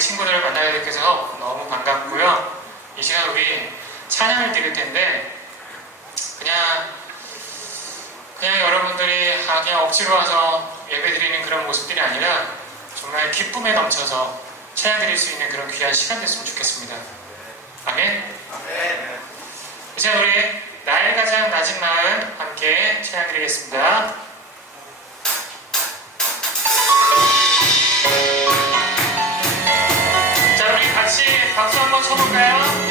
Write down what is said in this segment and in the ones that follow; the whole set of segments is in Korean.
친구들을 만나게 돼서 너무 반갑고요. 이 시간 우리 찬양을 드릴 텐데 그냥 여러분들이 그냥 억지로 와서 예배 드리는 그런 모습들이 아니라 정말 기쁨에 넘쳐서 찬양 드릴 수 있는 그런 귀한 시간 됐으면 좋겠습니다. 아멘. 아멘. 이 시간 우리 나의 가장 낮은 마음 함께 찬양 드리겠습니다. 자, 우리 같이 박수 한번 쳐볼까요?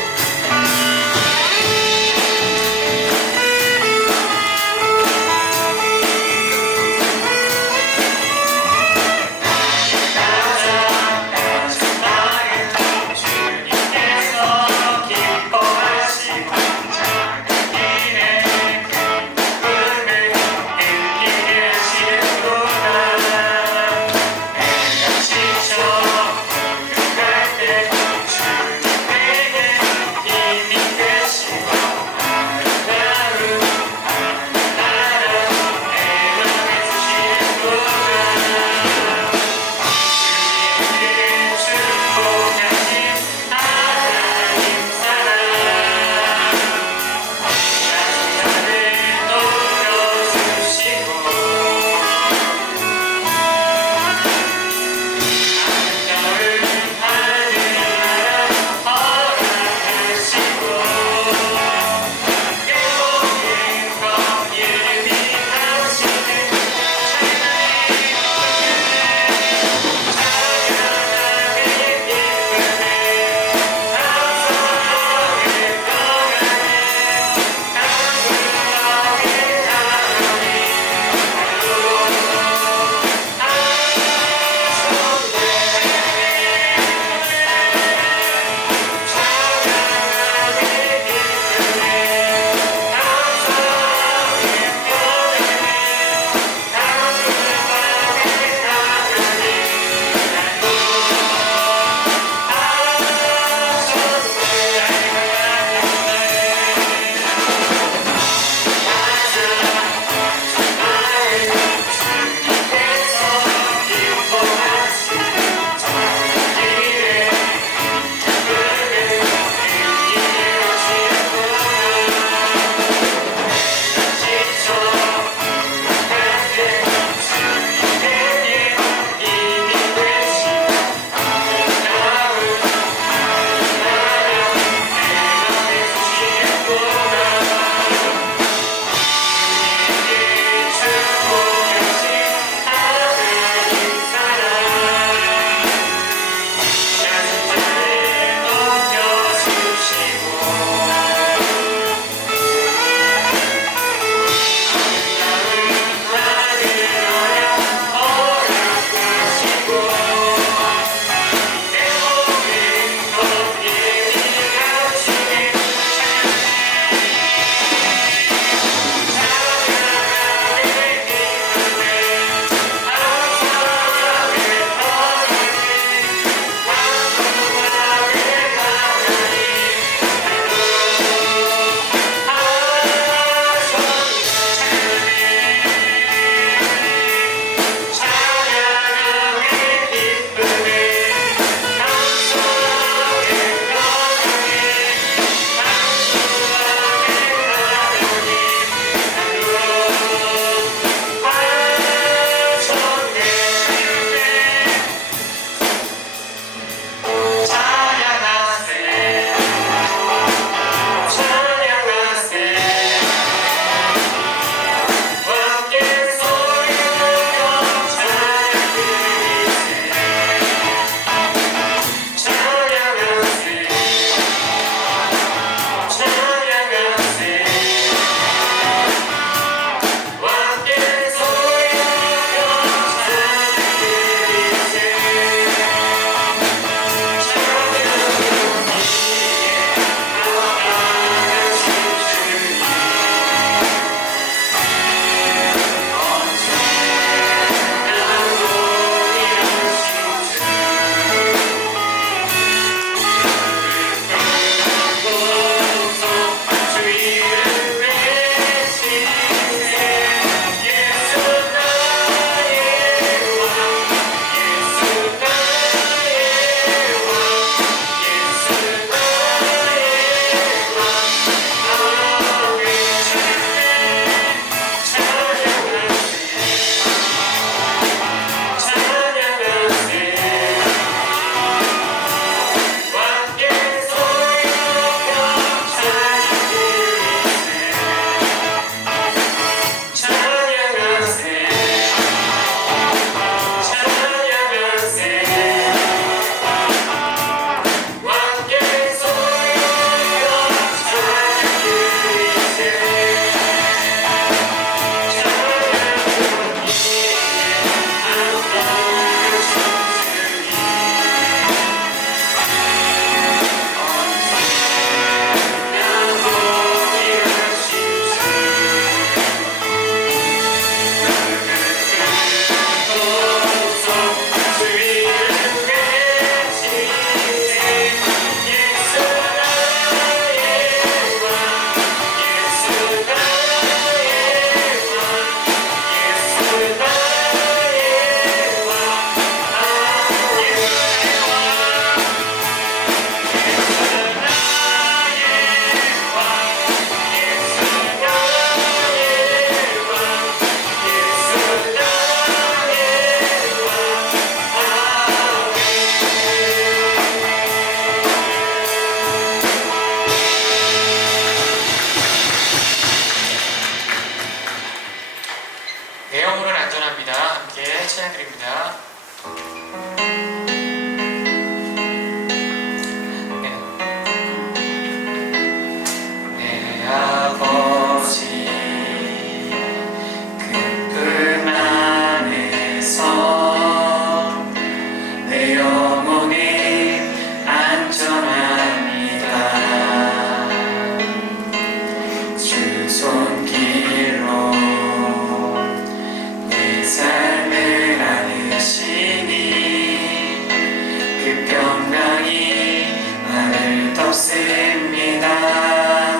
그 평강이 나를 덮습니다.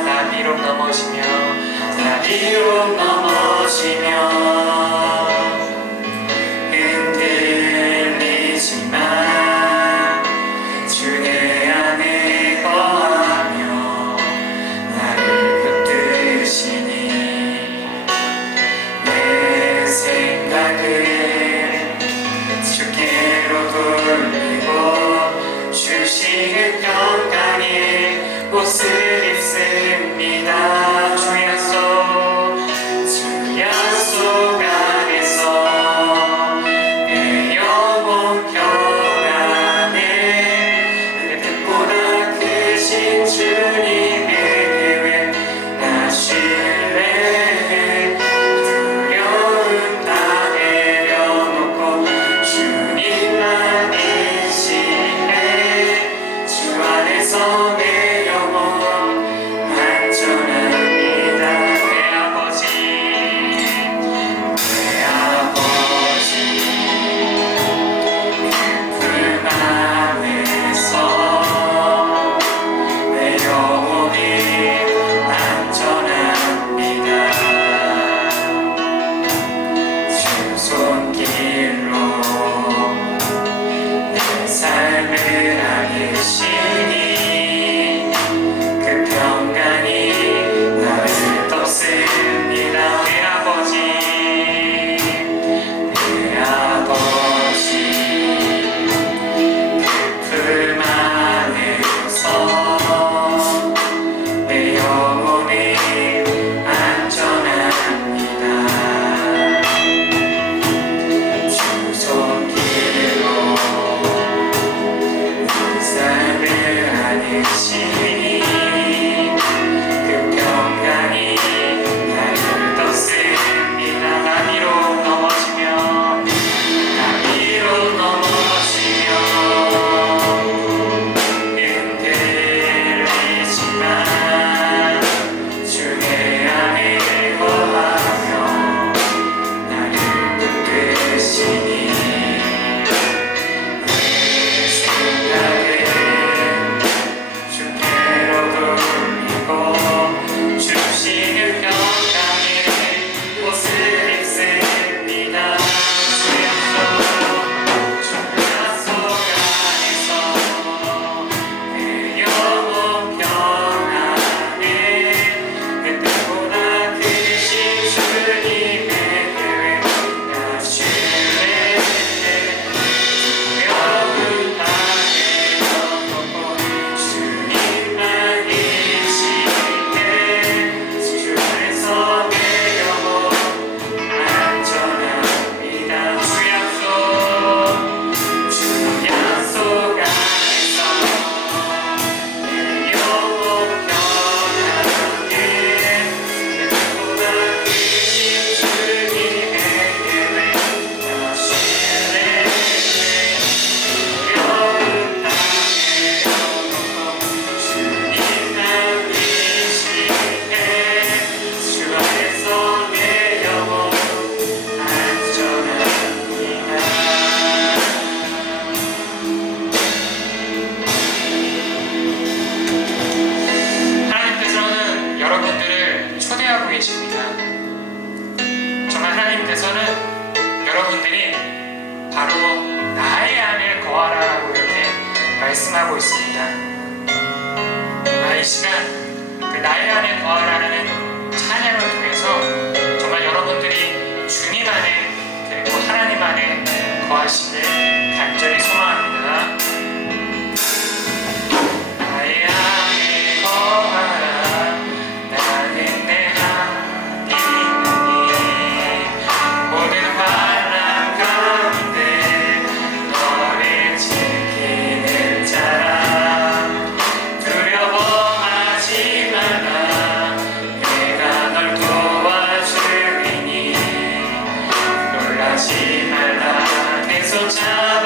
나 비록 넘어지며 나 비록 넘어지며 흔들리지만 주 내 안에 거하며 나를 붙드시니 내 생각을 주께로 돌리고 주시는 평강의 옷을 입습니다. 주 약속 주 약속 안에서 내 영혼 평안에 내 뜻보다 크신 주님의 계획 나 신뢰해 두려움 다 내려놓고 주님만 의지해 주 안에서 내 영혼 안전합니다. 내 아버지 내 아버지 품 안에서 내 영혼이 안전합니다. 주 손길로 내 삶을 알리시니 그 평강이 나를 덮습니다. 내 아버지 내 아버지 그 품 안에서 내 영혼이 안전합니다. 주 손길로 내 삶을 안으시니 그 평강이 나를 덮습니다. 나 비록 넘어지며 나 비록 넘어지며 흔들리지만 주 내 안에 거하며 나를 붙드시니 내 생각을 주께로 돌리고 주시는 평강의 옷을 입습니다. 주 약속 안에서 내 영혼 평안에 그 뜻보다 크신 주님의 계획 나 신뢰해 두려움 다 내려놓고 주님만 의지해 주 안에서 내 영혼 안전합니다. 주 약속 안에서 내 영혼 평안에 그보다 크신 주님의 계획 나 신뢰해 두려움 다 내려놓고 주님만 의지해 주 안에서 내 영혼 안전합니다. 하나님께서는 여러분들을 초대하고 계십니다. 정말 하나님께서는 여러분들이 바로 나의 안에 거하라라고 이렇게 말씀하고 있습니다. 이 시간 그 나의 안에 거하라는 찬양을 통해서 정말 여러분들이 주님 안에 그리고 하나님 안에 거하시길 간절히 소망합니다. 나의 안에 거하라 나는 내 하나님이니 모든 환난 가운데 너를 지키는 자라 두려워하지 말라 내가 널 도와주리니 놀라지 말라 내 손 잡아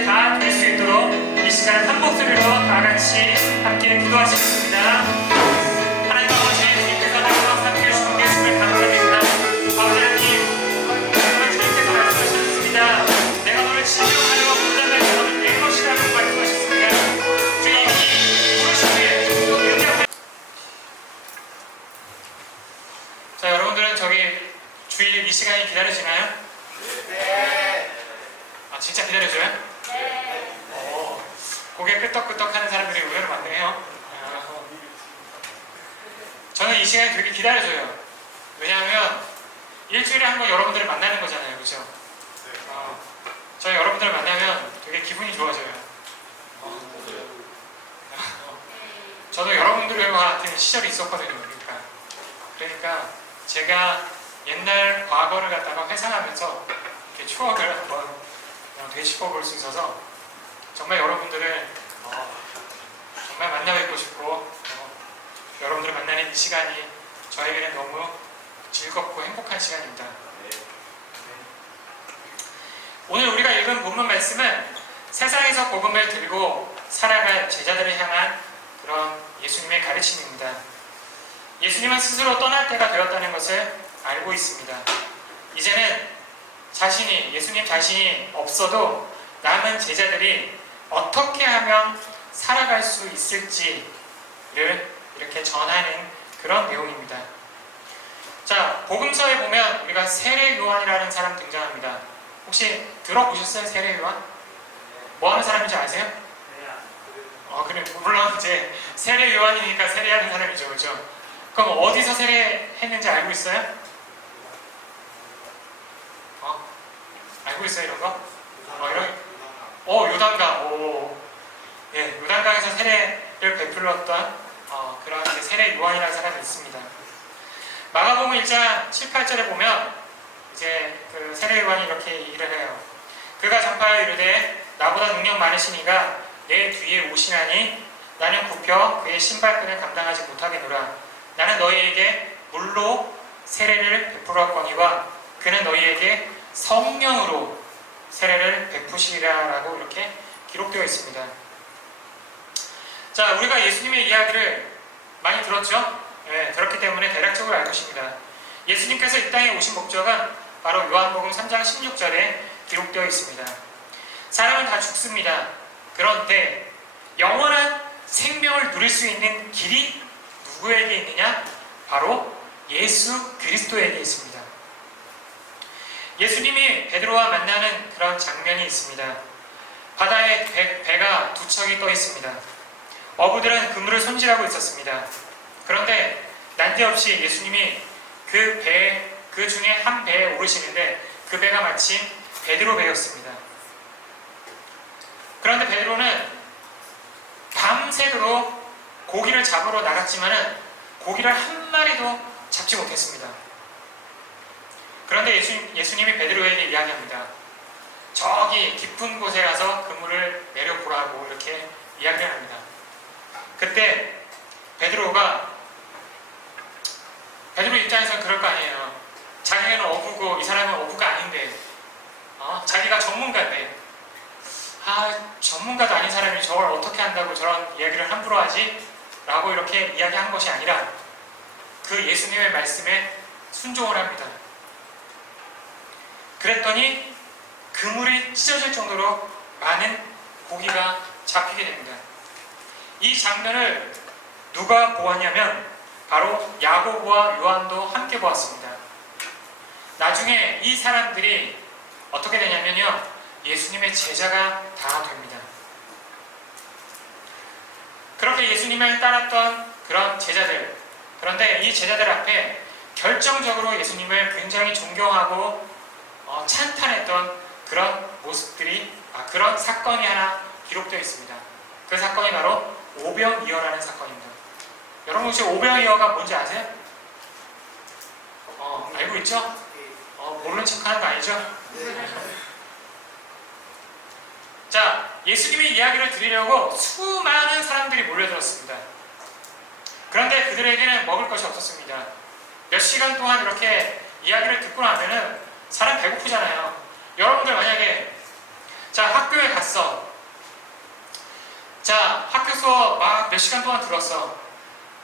예배 다 될 수 있도록 이 시간 한 목소리로 다 같이 함께 기도하시겠습니다. 하나님 아버지, 주님께서 나와 함께 주신 예수를 감사드립니다. 아버지 하나님, 오늘 주님께서 말씀하셨습니다. 내가 너를 진정하여 불러내서 너는 내 것이라고 말씀하셨습니다. 주님이 부르시기에 능력을. 자, 여러분들은 저기 주일 이 시간이 기다려지나요? 네. 아, 진짜 기다려줘요? 네. 고개 끄덕끄덕 하는 사람들이 의외로 많네요. 저는 이 시간이 되게 기다려져요. 왜냐하면 일주일에 한 번 여러분들을 만나는 거잖아요. 그죠? 저는 여러분들을 만나면 되게 기분이 좋아져요. 저도 여러분들과 같은 시절이 있었거든요. 그러니까 제가 옛날 과거를 갖다가 회상하면서 이렇게 추억을 한번 되짚어 볼 수 있어서 정말 여러분들을 정말 만나 뵙고 싶고 여러분들을 만나는 이 시간이 저에게는 너무 즐겁고 행복한 시간입니다. 오늘 우리가 읽은 본문 말씀은 세상에서 복음을 들고 살아갈 제자들을 향한 그런 예수님의 가르침입니다. 예수님은 스스로 떠날 때가 되었다는 것을 알고 있습니다. 이제는 예수님 자신이 없어도 남은 제자들이 어떻게 하면 살아갈 수 있을지를 이렇게 전하는 그런 내용입니다. 자, 복음서에 보면 우리가 세례 요한이라는 사람 등장합니다. 혹시 들어보셨어요? 세례 요한? 뭐 하는 사람인지 아세요? 그래, 물론 이제 세례 요한이니까 세례하는 사람이죠, 그렇죠? 그럼 어디서 세례했는지 알고 있어요? 알고 있어요, 이런 거? 요단강. 예, 요단강에서 세례를 베풀었던 그런 이제 세례 요한이라는 사람이 있습니다. 마가복음 1장 7, 8절에 보면 이제 그 세례 요한이 이렇게 얘기를 해요. 그가 전파하여 이르되 나보다 능력 많으신 이가 내 뒤에 오시나니 나는 굽혀 그의 신발끈을 감당하지 못하겠노라. 나는 너희에게 물로 세례를 베풀었거니와 그는 너희에게 성령으로 세례를 베푸시리라라고 이렇게 기록되어 있습니다. 자, 우리가 예수님의 이야기를 많이 들었죠? 네, 들었기 때문에 대략적으로 알 것입니다. 예수님께서 이 땅에 오신 목적은 바로 요한복음 3장 16절에 기록되어 있습니다. 사람은 다 죽습니다. 그런데 영원한 생명을 누릴 수 있는 길이 누구에게 있느냐? 바로 예수 그리스도에게 있습니다. 예수님이 베드로와 만나는 그런 장면이 있습니다. 바다에 배가 두 척이 떠 있습니다. 어부들은 그물을 손질하고 있었습니다. 그런데 난데없이 예수님이 그 중에 한 배에 오르시는데 그 배가 마침 베드로 배였습니다. 그런데 베드로는 밤새도록 고기를 잡으러 나갔지만은 고기를 한 마리도 잡지 못했습니다. 그런데 예수님이 베드로에게 이야기합니다. 저기 깊은 곳에 가서 그물을 내려보라고 이렇게 이야기를 합니다. 그때 베드로 입장에서는 그럴 거 아니에요. 자기는 어부고 이 사람은 어부가 아닌데 자기가 전문가인데 전문가도 아닌 사람이 저걸 어떻게 한다고 저런 이야기를 함부로 하지? 라고 이렇게 이야기한 것이 아니라 그 예수님의 말씀에 순종을 합니다. 그랬더니 그물이 찢어질 정도로 많은 고기가 잡히게 됩니다. 이 장면을 누가 보았냐면 바로 야고보와 요한도 함께 보았습니다. 나중에 이 사람들이 어떻게 되냐면요, 예수님의 제자가 다 됩니다. 그렇게 예수님을 따랐던 그런 제자들, 그런데 이 제자들 앞에 결정적으로 예수님을 굉장히 존경하고 찬탄했던 그런 모습들이, 그런 사건이 하나 기록되어 있습니다. 그 사건이 바로 오병이어라는 사건입니다. 여러분 혹시 오병이어가 뭔지 아세요? 알고 있죠? 모르는 척 하는 거 아니죠? 자, 예수님의 이야기를 들으려고 수많은 사람들이 몰려들었습니다. 그런데 그들에게는 먹을 것이 없었습니다. 몇 시간 동안 이렇게 이야기를 듣고 나면은 사람 배고프잖아요. 여러분들 만약에 자, 학교에 갔어. 자, 학교 수업 막 몇 시간 동안 들었어.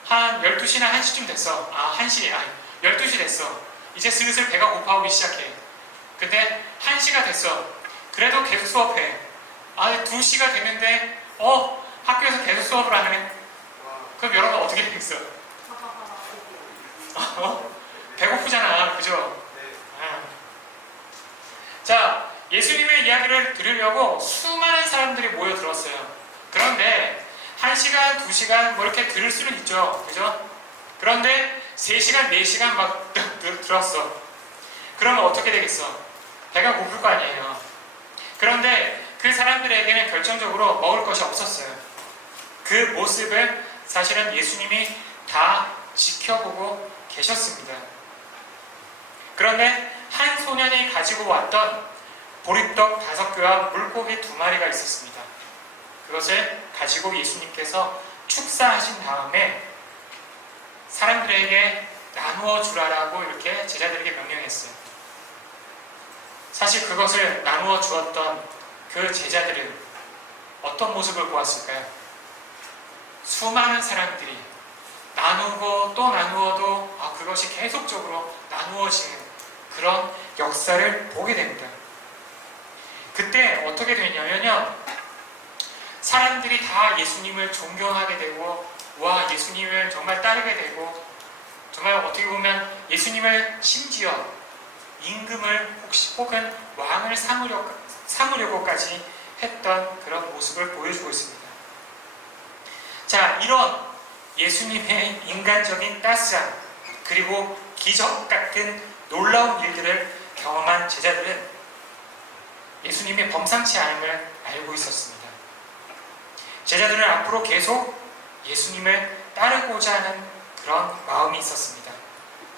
한 12시나 1시쯤 됐어. 12시 됐어. 이제 슬슬 배가 고파오기 시작해. 근데 1시가 됐어. 그래도 계속 수업해. 2시가 됐는데, 학교에서 계속 수업을 하네. 그럼 여러분 어떻게 되겠어? 배고프잖아. 그죠? 자, 예수님의 이야기를 들으려고 수많은 사람들이 모여들었어요. 그런데 1시간, 2시간 뭐 이렇게 들을 수는 있죠. 그죠? 그런데 3시간, 4시간 막 들었어. 그러면 어떻게 되겠어? 배가 고플 거 아니에요. 그런데 그 사람들에게는 결정적으로 먹을 것이 없었어요. 그 모습을 사실은 예수님이 다 지켜보고 계셨습니다. 그런데 한 소년이 가지고 왔던 보리떡 5개와 물고기 2마리가 있었습니다. 그것을 가지고 예수님께서 축사하신 다음에 사람들에게 나누어 주라라고 이렇게 제자들에게 명령했어요. 사실 그것을 나누어 주었던 그 제자들은 어떤 모습을 보았을까요? 수많은 사람들이 나누고 또 나누어도 그것이 계속적으로 나누어지는 그런 역사를 보게 됩니다. 그때 어떻게 되냐면요, 사람들이 다 예수님을 존경하게 되고, 와, 예수님을 정말 따르게 되고, 정말 어떻게 보면 예수님을 심지어 임금을 혹은 왕을 삼으려고까지 했던 그런 모습을 보여주고 있습니다. 자, 이런 예수님의 인간적인 따스함 그리고 기적 같은 놀라운 일들을 경험한 제자들은 예수님의 범상치 않음을 알고 있었습니다. 제자들은 앞으로 계속 예수님을 따르고자 하는 그런 마음이 있었습니다.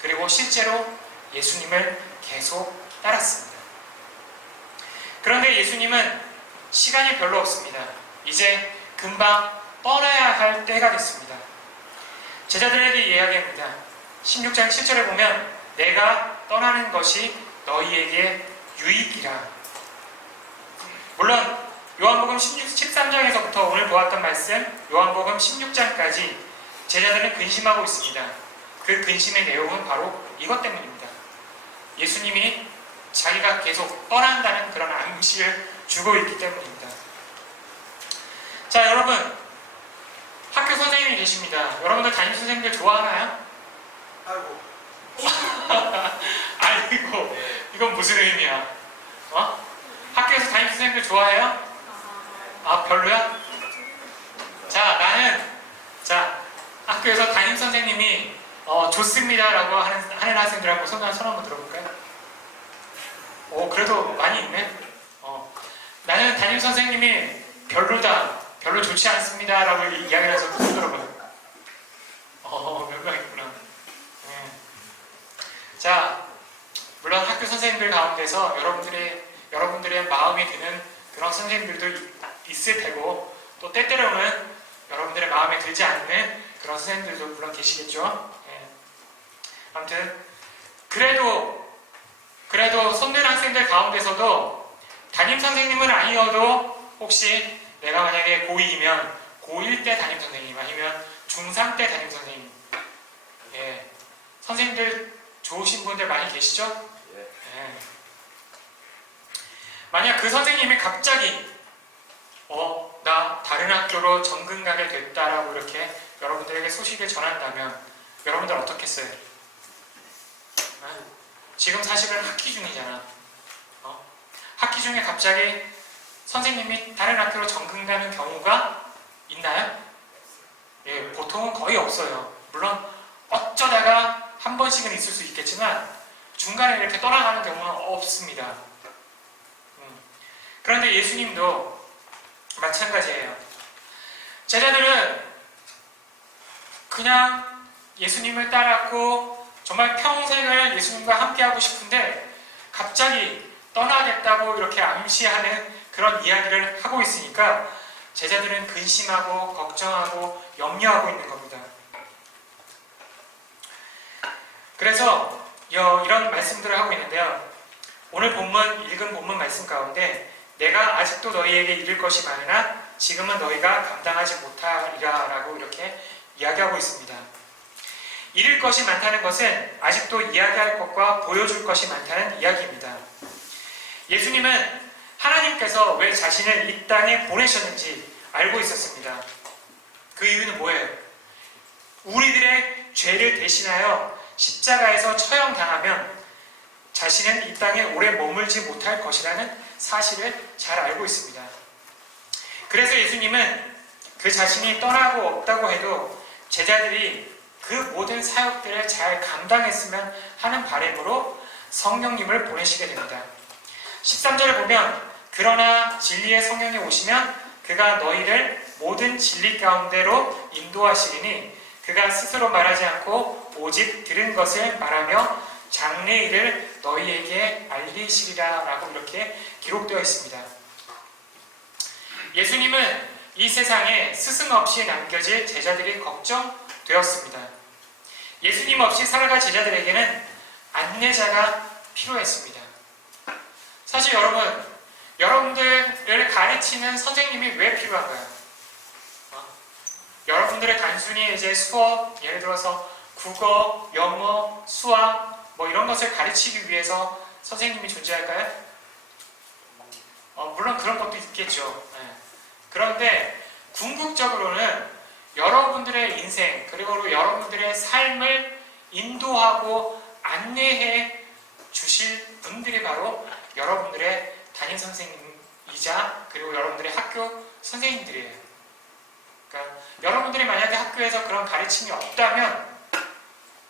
그리고 실제로 예수님을 계속 따랐습니다. 그런데 예수님은 시간이 별로 없습니다. 이제 금방 떠나야 할 때가 됐습니다. 제자들에게 이야기합니다. 16장 7절에 보면 내가 떠나는 것이 너희에게 유익이라. 물론 요한복음 13장에서부터 오늘 보았던 말씀 요한복음 16장까지 제자들은 근심하고 있습니다. 그 근심의 내용은 바로 이것 때문입니다. 예수님이 자기가 계속 떠난다는 그런 암시를 주고 있기 때문입니다. 자, 여러분, 학교 선생님이 계십니다. 여러분들 담임선생님들 좋아하나요? 아이고, 이건 무슨 의미야? 학교에서 담임선생님들 좋아해요? 별로야? 자, 학교에서 담임선생님이 좋습니다라고 하는 학생들 한번 손 한번 들어볼까요? 그래도 많이 있네. 나는 담임선생님이 별로다, 별로 좋지 않습니다라고 이야기를 해서 손 들어봐요. 몇 명 있구나. 자, 물론 학교 선생님들 가운데서 여러분들의 마음에 드는 그런 선생님들도 있을 테고, 또 때때로는 여러분들의 마음에 들지 않는 그런 선생님들도 물론 계시겠죠. 아무튼 그래도 손든 학생들 가운데서도 담임 선생님은 아니어도 혹시 내가 만약에 고2이면 고1 때 담임 선생님 아니면 중3 때 담임 선생님, 선생님들 좋으신 분들 많이 계시죠? 만약 그 선생님이 갑자기 나 다른 학교로 전근 가게 됐다라고 이렇게 여러분들에게 소식을 전한다면 여러분들 어떻겠어요? 지금 사실은 학기 중이잖아. 학기 중에 갑자기 선생님이 다른 학교로 전근 가는 경우가 있나요? 보통은 거의 없어요. 물론 어쩌다가 한 번씩은 있을 수 있겠지만 중간에 이렇게 떠나가는 경우는 없습니다. 그런데 예수님도 마찬가지예요. 제자들은 그냥 예수님을 따랐고 정말 평생을 예수님과 함께하고 싶은데 갑자기 떠나겠다고 이렇게 암시하는 그런 이야기를 하고 있으니까 제자들은 근심하고 걱정하고 염려하고 있는 겁니다. 그래서 이런 말씀들을 하고 있는데요. 오늘 읽은 본문 말씀 가운데 내가 아직도 너희에게 이를 것이 많으나 지금은 너희가 감당하지 못하리라 라고 이렇게 이야기하고 있습니다. 이를 것이 많다는 것은 아직도 이야기할 것과 보여줄 것이 많다는 이야기입니다. 예수님은 하나님께서 왜 자신을 이 땅에 보내셨는지 알고 있었습니다. 그 이유는 뭐예요? 우리들의 죄를 대신하여 십자가에서 처형당하면 자신은 이 땅에 오래 머물지 못할 것이라는 사실을 잘 알고 있습니다. 그래서 예수님은 그 자신이 떠나고 없다고 해도 제자들이 그 모든 사역들을 잘 감당했으면 하는 바람으로 성령님을 보내시게 됩니다. 13절을 보면 그러나 진리의 성령이 오시면 그가 너희를 모든 진리 가운데로 인도하시리니 그가 스스로 말하지 않고 오직 들은 것을 말하며 장래일을 너희에게 알리시리라 라고 이렇게 기록되어 있습니다. 예수님은 이 세상에 스승 없이 남겨질 제자들이 걱정되었습니다. 예수님 없이 살아갈 제자들에게는 안내자가 필요했습니다. 사실 여러분들을 가르치는 선생님이 왜 필요한가요? 여러분들의 단순히 이제 수업, 예를 들어서 국어, 영어, 수학 뭐 이런 것을 가르치기 위해서 선생님이 존재할까요? 물론 그런 것도 있겠죠. 네. 그런데 궁극적으로는 여러분들의 인생 그리고 여러분들의 삶을 인도하고 안내해 주실 분들이 바로 여러분들의 담임 선생님이자 그리고 여러분들의 학교 선생님들이에요. 그러니까 여러분들이 만약에 학교에서 그런 가르침이 없다면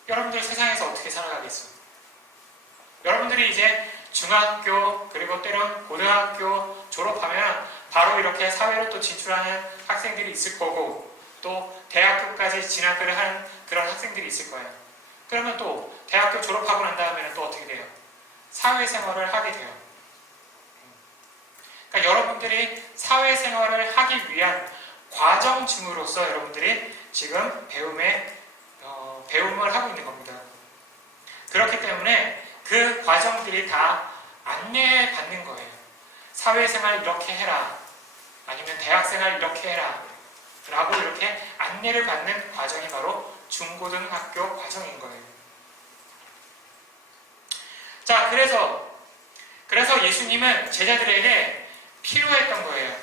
여러분들 세상에서 어떻게 살아가겠어요? 여러분들이 이제 중학교 그리고 때론 고등학교 졸업하면 바로 이렇게 사회로 또 진출하는 학생들이 있을 거고 또 대학교까지 진학을 하는 그런 학생들이 있을 거예요. 그러면 또 대학교 졸업하고 난 다음에는 또 어떻게 돼요? 사회생활을 하게 돼요. 그러니까 여러분들이 사회생활을 하기 위한 과정 중으로서 여러분들이 지금 배움을 하고 있는 겁니다. 그렇기 때문에 그 과정들이 다 안내받는 거예요. 사회생활 이렇게 해라. 아니면 대학생활 이렇게 해라. 라고 이렇게 안내를 받는 과정이 바로 중고등학교 과정인 거예요. 자, 그래서 예수님은 제자들에게 필요했던 거예요.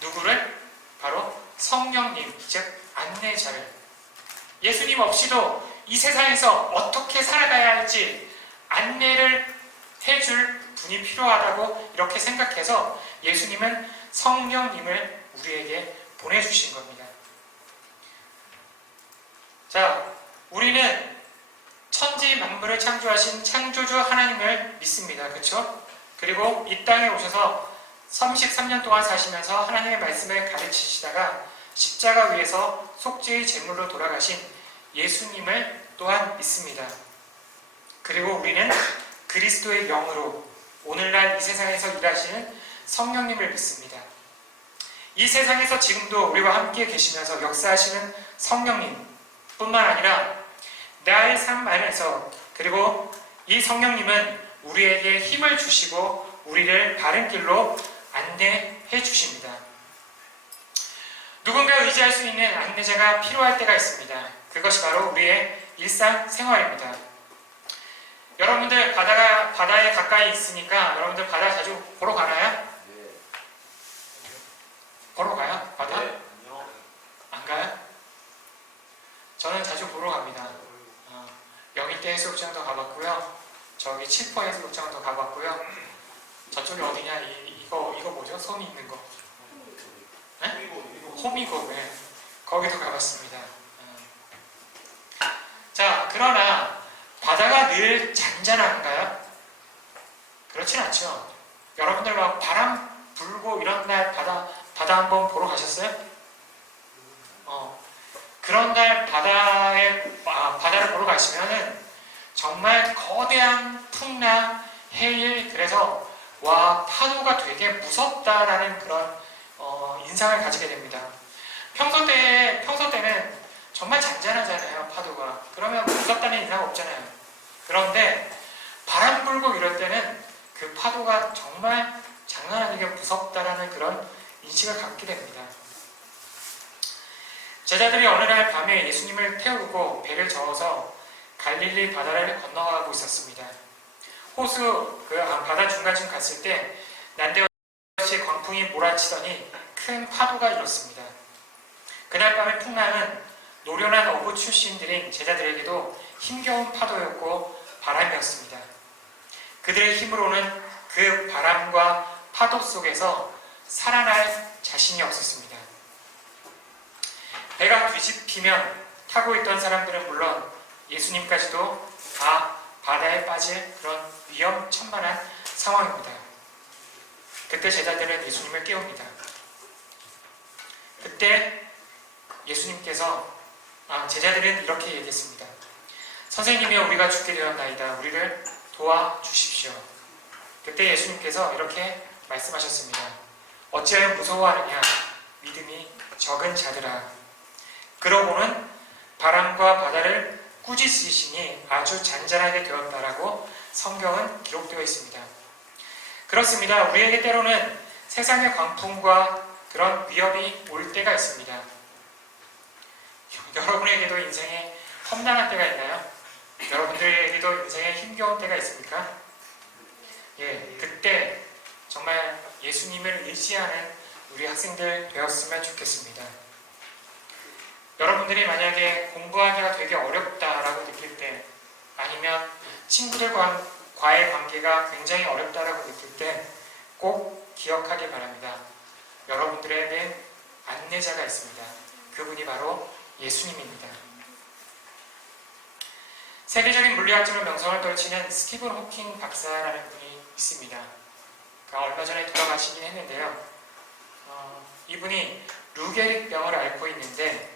누구를? 바로 성령님, 즉 안내자를. 예수님 없이도 이 세상에서 어떻게 살아가야 할지 안내를 해줄 분이 필요하다고 이렇게 생각해서 예수님은 성령님을 우리에게 보내주신 겁니다. 자, 우리는 천지 만물을 창조하신 창조주 하나님을 믿습니다. 그렇죠? 그리고 이 땅에 오셔서 33년 동안 사시면서 하나님의 말씀을 가르치시다가 십자가 위에서 속죄의 제물로 돌아가신 예수님을 또한 믿습니다. 그리고 우리는 그리스도의 영으로 오늘날 이 세상에서 일하시는 성령님을 믿습니다. 이 세상에서 지금도 우리와 함께 계시면서 역사하시는 성령님 뿐만 아니라 나의 삶 안에서 그리고 이 성령님은 우리에게 힘을 주시고 우리를 바른 길로 안내해 주십니다. 누군가 의지할 수 있는 안내자가 필요할 때가 있습니다. 그것이 바로 우리의 일상생활입니다. 여러분들 바다에 가까이 있으니까 여러분들 바다 자주 보러 가나요? 네. 보러 가요? 바다? 네. 안 가요? 저는 자주 보러 갑니다. 영일대 해수욕장도 가봤고요. 저기 칠퍼 해수욕장도 가봤고요. 저쪽이 어디냐? 이거 뭐죠? 섬이 있는 거. 네? 호미곶. 네. 거기도 가봤습니다. 자, 그러나 바다가 늘 잔잔한가요? 그렇진 않죠. 여러분들 막 바람 불고 이런 날 바다 한번 보러 가셨어요? 그런 날 바다를 보러 가시면은 정말 거대한 풍랑, 해일, 그래서 와, 파도가 되게 무섭다라는 그런 인상을 가지게 됩니다. 평소 때는 정말 잔잔하잖아요, 파도가. 그러면 무섭다는 인상 없잖아요. 그런데 바람 불고 이럴 때는 그 파도가 정말 장난 아니게 무섭다라는 그런 인식을 갖게 됩니다. 제자들이 어느 날 밤에 예수님을 태우고 배를 저어서 갈릴리 바다를 건너가고 있었습니다. 호수 바다 중간쯤 갔을 때 난데없이 광풍이 몰아치더니 큰 파도가 일었습니다. 그날 밤의 풍랑은 노련한 어부 출신들인 제자들에게도 힘겨운 파도였고 바람이었습니다. 그들의 힘으로는 그 바람과 파도 속에서 살아날 자신이 없었습니다. 배가 뒤집히면 타고 있던 사람들은 물론 예수님까지도 다 바다에 빠질 그런 위험천만한 상황입니다. 그때 제자들은 예수님을 깨웁니다. 그때 예수님께서 제자들은 이렇게 얘기했습니다. 선생님이여, 우리가 죽게 되었나이다. 우리를 도와주십시오. 그때 예수님께서 이렇게 말씀하셨습니다. 어찌하여 무서워하느냐, 믿음이 적은 자들아. 그러고는 바람과 바다를 꾸짖으시니 아주 잔잔하게 되었다라고 성경은 기록되어 있습니다. 그렇습니다. 우리에게 때로는 세상의 광풍과 그런 위협이 올 때가 있습니다. 여러분에게도 인생에 험난한 때가 있나요? 여러분들에게도 인생에 힘겨운 때가 있습니까? 예, 그때 정말 예수님을 의지하는 우리 학생들 되었으면 좋겠습니다. 여러분들이 만약에 공부하기가 되게 어렵다라고 느낄 때, 아니면 친구들과의 관계가 굉장히 어렵다라고 느낄 때 꼭 기억하길 바랍니다. 여러분들에게 안내자가 있습니다. 그분이 바로 예수님입니다. 세계적인 물리학자로 명성을 떨치는 스티븐 호킹 박사라는 분이 있습니다. 얼마 전에 돌아가시긴 했는데요. 이분이 루게릭병을 앓고 있는데,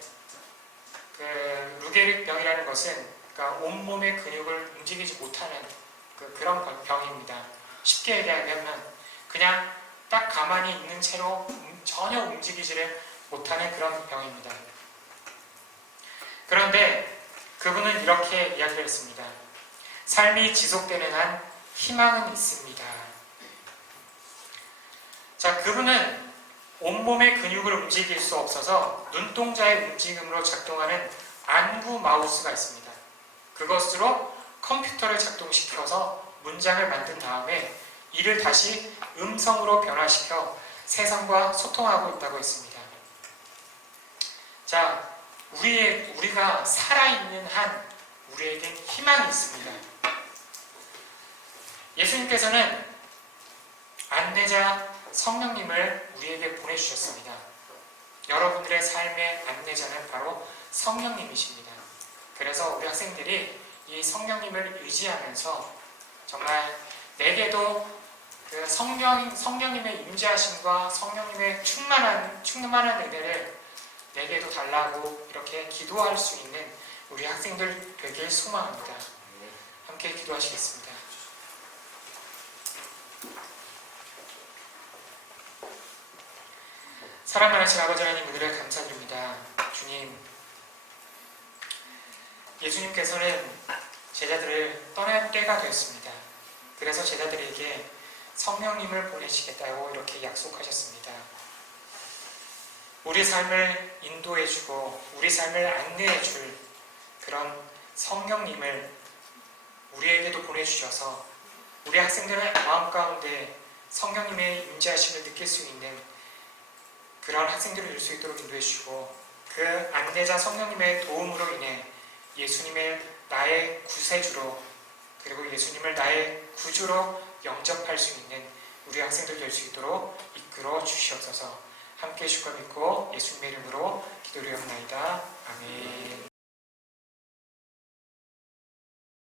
루게릭병이라는 것은 온몸의 근육을 움직이지 못하는 그런 병입니다. 쉽게 얘기하면 그냥 딱 가만히 있는 채로 전혀 움직이지를 못하는 그런 병입니다. 그런데 그분은 이렇게 이야기를 했습니다. 삶이 지속되는 한 희망은 있습니다. 자, 그분은 온몸의 근육을 움직일 수 없어서 눈동자의 움직임으로 작동하는 안구 마우스가 있습니다. 그것으로 컴퓨터를 작동시켜서 문장을 만든 다음에 이를 다시 음성으로 변화시켜 세상과 소통하고 있다고 했습니다. 자, 우리가 살아있는 한 우리에겐 희망이 있습니다. 예수님께서는 안내자 성령님을 우리에게 보내주셨습니다. 여러분들의 삶의 안내자는 바로 성령님이십니다. 그래서 우리 학생들이 이 성령님을 의지하면서 정말 내게도 그 성령님의 임재하심과 성령님의 충만한 은혜를 내게도 달라고 이렇게 기도할 수 있는 우리 학생들 되길 소망합니다. 함께 기도하시겠습니다. 사랑 많으신 아버지 하나님, 은혜를 감사드립니다. 주님, 예수님께서는 제자들을 떠날 때가 되었습니다. 그래서 제자들에게 성령님을 보내시겠다고 이렇게 약속하셨습니다. 우리 삶을 인도해주고 우리 삶을 안내해줄 그런 성령님을 우리에게도 보내주셔서 우리 학생들의 마음 가운데 성령님의 임재하심을 느낄 수 있는 그런 학생들을 될 수 있도록 인도해주시고, 그 안내자 성령님의 도움으로 인해 예수님을 나의 구세주로, 그리고 예수님을 나의 구주로 영접할 수 있는 우리 학생들 될 수 있도록 이끌어 주시옵소서. 함께 주실 것 믿고 예수님의 이름으로 기도드리옵나이다. 아멘.